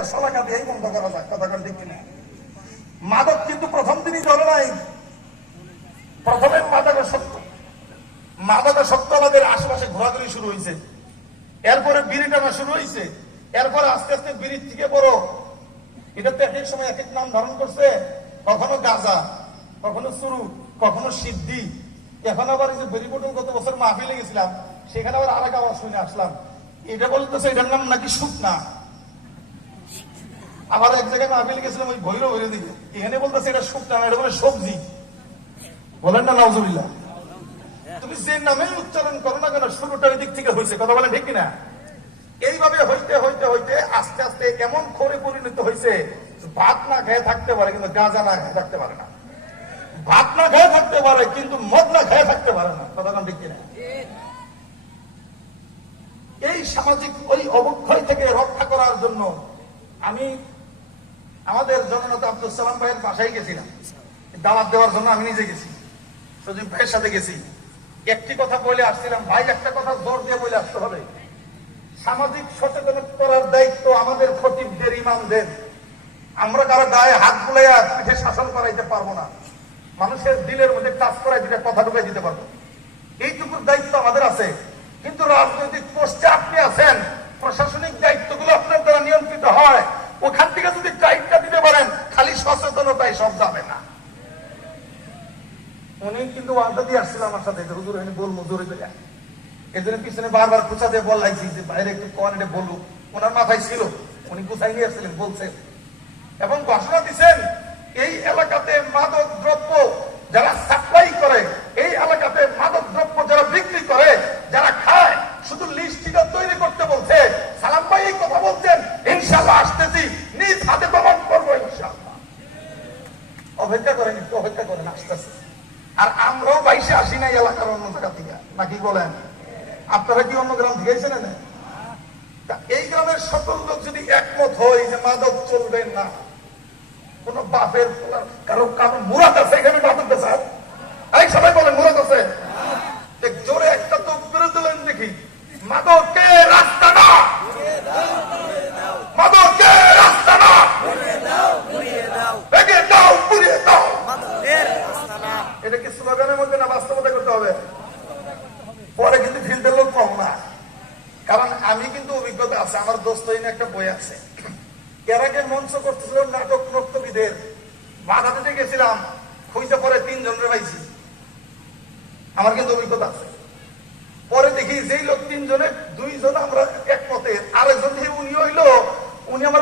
একটা শলাকা দিয়েই বন্ধ করা যায়, কথা ঠিক কিনা? মাদক কিন্তু প্রথম দিনই জ্বলে নাই। প্রথমে মাদকাসক্ত আমাদের আশেপাশে ঘোরাঘুরি শুরু হয়েছে, এরপরে বিড়ি টানা শুরু হয়েছে, এরপরে আস্তে আস্তে বিড়ির থেকে বড় এটা তো এক এক সময় এক এক নাম ধারণ করছে। কখনো গাঁজা, কখনো চুরু, কখনো সিদ্ধি। এখন আবার এই যে বেরিপটল গত বছর মাহফিলে গেছিলাম, সেখানে আবার আরেক আওয়াজ শুনে আসলাম, এটা বলতেছে এটার নাম নাকি শুকনা। আবার এক জায়গায় মাহফিলে গেছিলাম ওই ভৈরব দিকে, এখানে বলতেছে এটা শুকনা, এটা বলে সবজি। বলেন না নাউজুবিল্লাহ। তুমি যে নামে উচ্চারণ করো না কেন, শুরুটা ওই দিক থেকে হয়েছে, কথা বলেন ঠিক কিনা? এইভাবে হইতে হইতে হইতে আস্তে আস্তে এমন করে পরিণত হয়েছে, ভাত না খেয়ে থাকতে পারে কিন্তু গাঁজা না খেয়ে থাকতে পারে না, ভাত না খেয়ে থাকতে পারে কিন্তু মদ না খেয়ে থাকতে পারে না, কথা ঠিক কিনা? এই সামাজিক ওই অবক্ষয় থেকে রক্ষা করার জন্য আমি আমাদের জননেতা আব্দুল সালাম ভাইয়ের বাসায় গেছিলাম, দাওয়াত দেওয়ার জন্য আমি নিজে গেছি, সজীব ভাইয়ের সাথে গেছি। একটি কথা বলে আসছিলাম, ভাই একটা কথা জোর দিয়ে বলে আসতে হবে, সামাজিক সচেতন করার দায়িত্ব আমাদের খতিবদের, ইমামদের। আমরা কারো গায়ে হাত বুলাইয়া পিঠে শাসন করাইতে পারবো না, মানুষের দিলের মধ্যে টাচ করাই দিতে, কথা ঢুকাই দিতে পারবো, এইটুকুর দায়িত্ব আমাদের আছে। কিন্তু রাজনৈতিক পোস্টে আপনি আছেন, প্রশাসনিক দায়িত্বগুলো আপনার দ্বারা নিয়ন্ত্রিত হয়, ওখান থেকে যদি দায়িত্ব দিতে পারেন, খালি সচেতনতাই সব যাবে না। উনি কিন্তু ওয়াদা দিয়ে আসছিল আমার সাথে, হুজুর আমি বলবো জোরে জোরে, এই জন্য পিছনে বারবার খুঁচা দিয়ে বলাইছি যে বাইরে একটু কন, এটা বলুক। ওনার মাথায় ছিল, উনি গুছাই নিয়ে আসছিলেন, বলছেন এবং ঘোষণা দিচ্ছেন, এই এলাকাতে মাদক দ্রব্য যারা সাপ্লাই করে, এই এলাকাতে মাদক দ্রব্য যারা বিক্রি করে, যারা খায়, শুধু লিস্টটা তৈরি করতে বলছে। সালাম ভাই এই কথা বলছেন, ইনশাআল্লাহ আসতেছি, নিজ হাতে দমন করবো ইনশাআল্লাহ। অপেক্ষা করেন, একটু অপেক্ষা করেন, আসতেছে। আর আমরাও বাইশে আসি নাই এলাকার অন্য জায়গা থেকে, নাকি বলেন? আপনারা কি অন্য গ্রাম থেকে এসেছেন? এই গ্রামের সকল লোক যদি একমত হয় যে মাদক চলবে না, কোন বাপের কারো কারো মুরাদ আছে এখানে মাদক বেচার? এই সবাই বলেন মুরাদ আছে? জোরে একটা তো বেরো দিলেন দেখি, মাদকে রাস্তা না, মাদকে রাস্তা না, ভেঙে দাও, পুড়িয়ে দাও। এটা কি স্লোগানের মধ্যে না বাস্তবতা করতে হবে? পরে কিন্তু ফিল্ডের লোক কম না, কারণ আমি কিন্তু অভিজ্ঞতা আছে, আমার দোস্তহীন একটা বই আছে, এর আগে মঞ্চ করতেছিল নাটক রক্তবিদের, বাধা দিতে গেছিলাম, খুঁজতে পরে 3 জনের পাইছি, আমার কিন্তু অভিজ্ঞতা আছে। পরে দেখি যেই লোক 3 জনের 2 জন আমরা একমতে, আরেকজন উনি হইলো, উনি আমার